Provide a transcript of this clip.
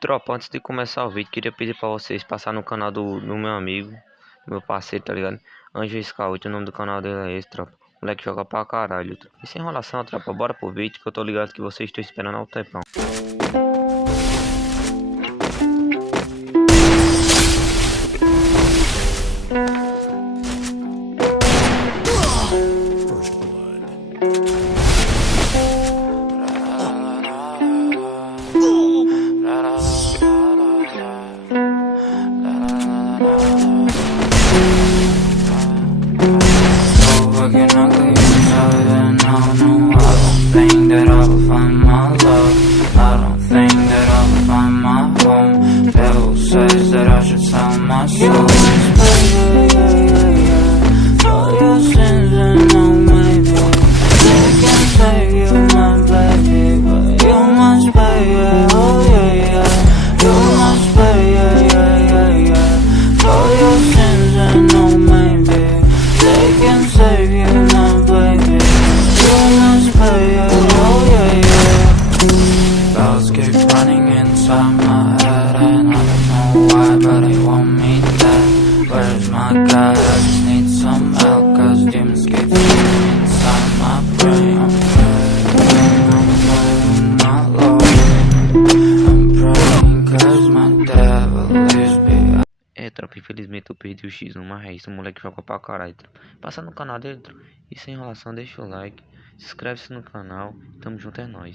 Tropa, antes de começar o vídeo, queria pedir pra vocês passar no canal do meu amigo, do meu parceiro, tá ligado? Anjo Scout, o nome do canal dele é esse, tropa. O moleque joga pra caralho, tropa. E sem enrolação, tropa, bora pro vídeo que eu tô ligado que vocês estão esperando há um tempão. Fucking ugly inside and I don't think that I will find my love. I don't think that I will find my home. Devil says that I should sell my soul. For your sins and no maybe they can save you, my baby, but you must pay, yeah, oh yeah, yeah. You must pay, yeah, yeah, yeah, yeah. For your sins and no maybe they can save you, my baby. You must pay, oh yeah, yeah. Thoughts keep running inside my head and I don't know why, but they want me dead. Where's my God? I just need some help, cause demons keep screaming inside my brain. I'm praying my Lord. I'm praying cause my devil is behind. Tropa, infelizmente eu perdi o X1, mas é isso, o moleque joga pra caralho, tropa. Passa no canal dele, tropa. E sem enrolação, deixa o like, se inscreve-se no canal, tamo junto, é nóis.